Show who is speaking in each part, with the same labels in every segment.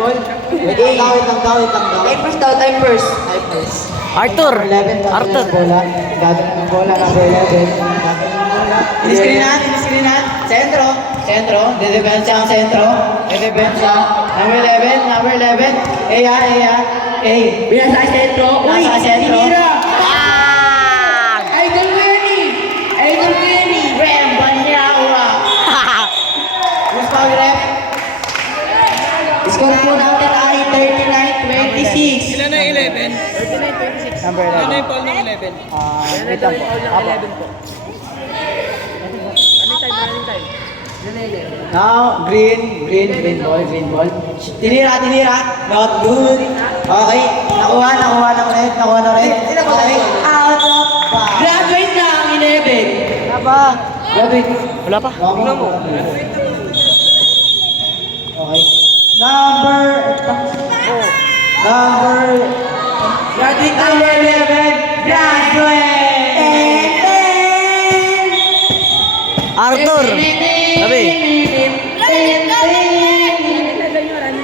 Speaker 1: lang daw, wait lang daw, wait lang daw.
Speaker 2: Time first daw, time first.
Speaker 1: Type first. Arthur! 11, gagawin
Speaker 3: Arthur! bola. Gagawin ng bola, number
Speaker 2: 11. Gagawin ng bola. Iniskrinan, iniskrinan. Sentro, sentro. Dedepensa ang sentro. Dedepensa. Number 11, number 11. Eya, eya. Ey. Binasa sa sentro. Uy, Nasa sentro. tinira. Bang! Idol ko yan eh. Idol ko yan eh. Rem, Banyawa. Who's foul rep? Score po natin ay
Speaker 4: 39-26.
Speaker 5: Ilan na 11?
Speaker 2: Number Ano 11.
Speaker 4: yung foul ng 11? Ah, wait lang po. Apo.
Speaker 2: Now, green, green, green ball, green ball. Tinira, tinira. Not good. Okay. Nakuha, nakuha ng red, nakuha ng red. Okay. Out of bounds. Graduate na ang 11. Aba. Graduate.
Speaker 4: Wala pa? Tingnan mo.
Speaker 2: Okay. Number, number,
Speaker 3: Arthur. Sabi. Running
Speaker 2: time.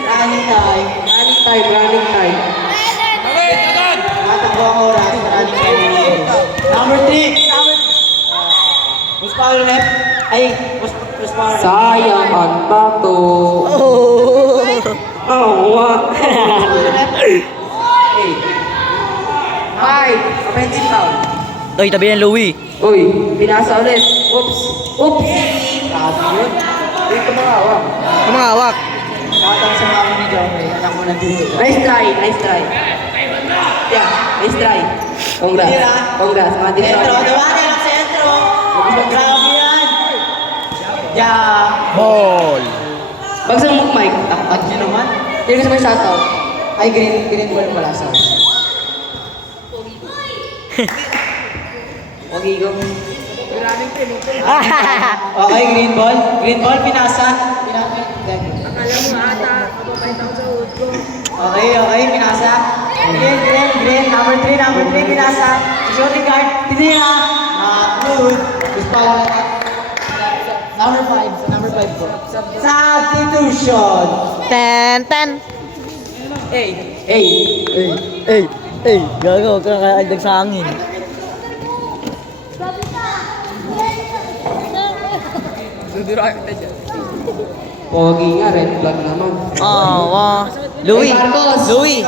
Speaker 2: Running time. Running time. Running Running time. Number three. Mas pa ulit. Ay, mas mas pa
Speaker 6: ulit. Sayang ang bato. Oh.
Speaker 2: Oh, what? Offensive foul.
Speaker 3: Uy, tabi yan, Louie.
Speaker 2: Uy, binasa ulit. Oops. Oops. Grabe yun.
Speaker 4: Dito mga awa.
Speaker 3: Kumahawak.
Speaker 2: Tatang sa mama ni Jomel. Anak mo nandito. Nice try, nice try. Yeah, nice try. Congrats. Congrats, mga Sentro, tira. diba? Nilang sentro. Grabe yan. Yeah.
Speaker 7: Ball!
Speaker 2: Bagsang Mike. Takot nyo naman. Hindi ko sa may shoutout. Ay, green, green ball pala sa. Okay, green ball. Green ball, pinasa. Pinasa. Okay, okay, pinasa. Green, green, green. Number 3, number 3, pinasa. Shooting guard, tinira. Not good. Gusto pa lang Number 5, sa number 5 po. Substitution.
Speaker 3: Ten, ten!
Speaker 2: Hey. Hey. Ey, ey, eh, gago, huwag kang kaaldag sa hangin. Dudura kita dyan. Pogi nga, red flag naman.
Speaker 3: Ah, Oo, oh, Louis! Hey, Marcos! Louis!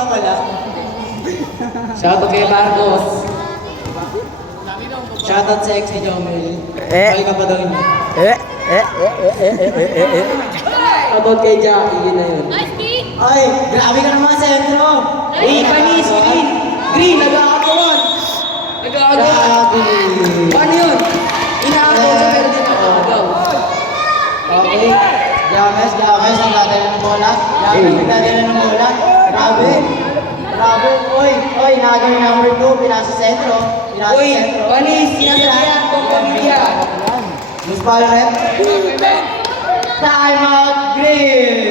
Speaker 2: Shoutout kay Marcos. Shoutout sa ex ni Jomel. Eh. Mahal pa daw niya. Eh eh eh, eh, eh, eh, eh, eh, eh, eh, eh. About kay Jackie, yun na yun. Ay, grabe ka naman, Sentro! Eh, panis, Win! Green, nag-aakawan. Nag-aakawan. Grabe. Ano yun? Inaakaw sa. Okay. James, James, ang dadala ng bola. James, ang dadala ng bola. Grabe. Grabe. Oy, oy, nagawin number 2. Pinasa sentro. Pinasa Uy, sentro. panis, sinasabihan kong pamilya. Miss Palret. Time out, green.